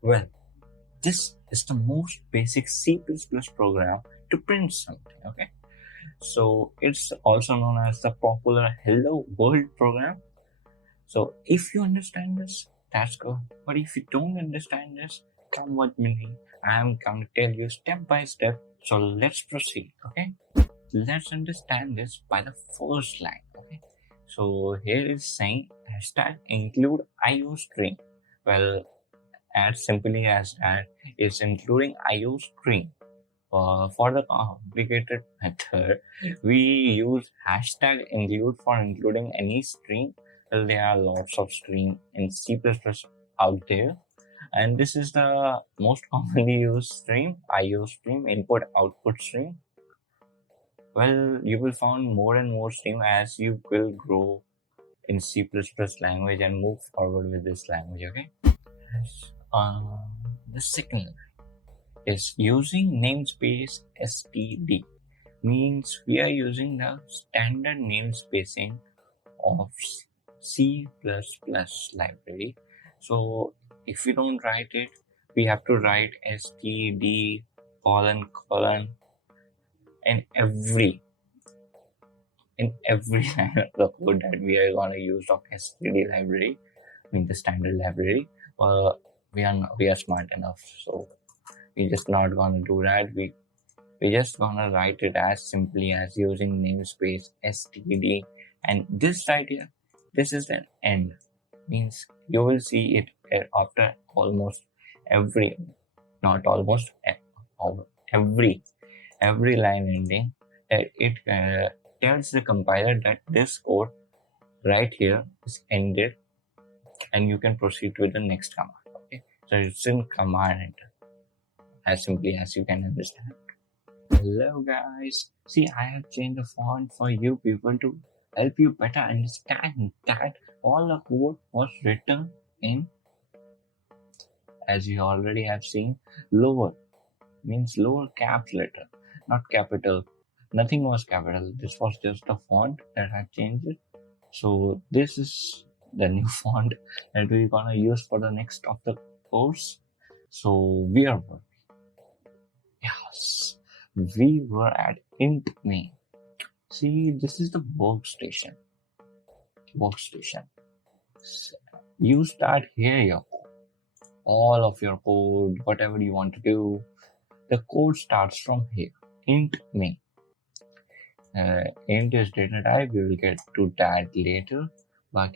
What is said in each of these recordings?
Well, this is the most basic C++ program to print something, okay? So it's also known as the popular Hello World program. So if you understand this, that's good. But if you don't understand this, come with me. I'm going to tell you step by step. So let's proceed, okay? Let's understand this by the first line, okay? So here is saying hashtag include IO string. Well, as simply as that is including IO string. For the complicated method, we use hashtag include for including any string. Well, there are lots of string in C++ out there, and this is the most commonly used string, IO string, input output string. Well, you will find more and more string as you will grow in C++ language and move forward with this language. Okay. The second is using namespace std, means we are using the standard namespacing of C++ library. So if we don't write it, we have to write std colon colon in every line of the code that we are going to use of std library, in the standard library. We are smart enough, so we just not gonna do that. We just gonna write it as simply as using namespace std, and this right here, this is an end, means you will see it after almost every, not almost, every line ending, that it tells the compiler that this code right here is ended and you can proceed with the next command. Okay, so it's in command enter, as simply as you can understand. Hello guys, see, I have changed the font for you people to help you better understand that all the code was written in, as you already have seen, lower, means lower caps letter, not capital. Nothing was capital. This was just the font that I changed it. So this is the new font that we're gonna use for the next of the course. So we are, yes, we were at int main. See, this is the workstation. You start here, all of your code, whatever you want to do, the code starts from here. Int main. Int is data type. We will get to that later. But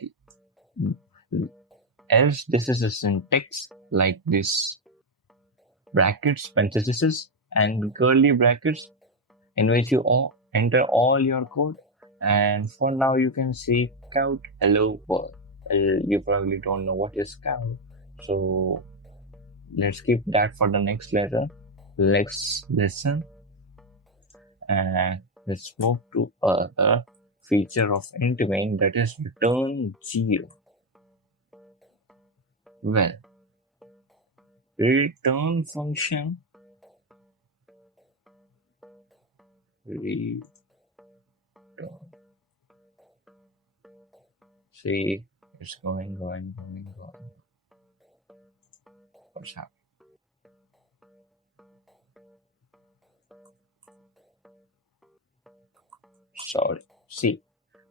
else, this is a syntax like this: brackets, parentheses, and curly brackets, in which you enter all your code. And for now, you can see count hello world. You probably don't know what is count, so let's keep that for the next letter. Let's listen, and let's move to other feature of int main, that is return 0. Well, return function return. See, it's going. What's happening? Sorry. See,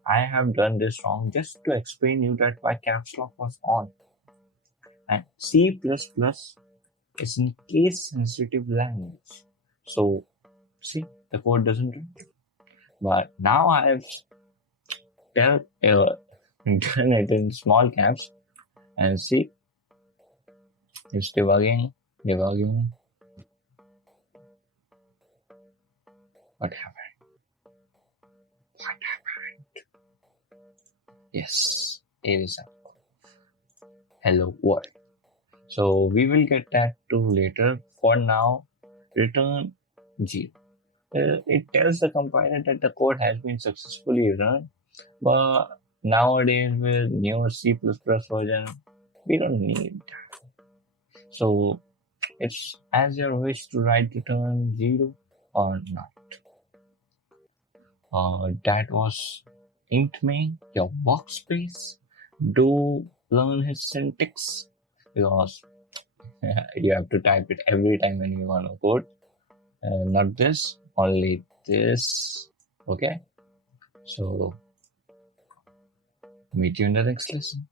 I have done this wrong just to explain you that why caps lock was on. And C++ is a case sensitive language. So, see, the code doesn't run. But now I have done it in small caps, and see, it's debugging. What happened? Yes, it is up. Hello world. So we will get that too later. For now, return 0. It tells the compiler that the code has been successfully run, but nowadays with new C++ version, we don't need that. So it's as your wish to write return 0 or not. That was int main, your workspace. do learn his syntax, because you have to type it every time when you want to code. Not this, only this. Okay. So meet you in the next lesson.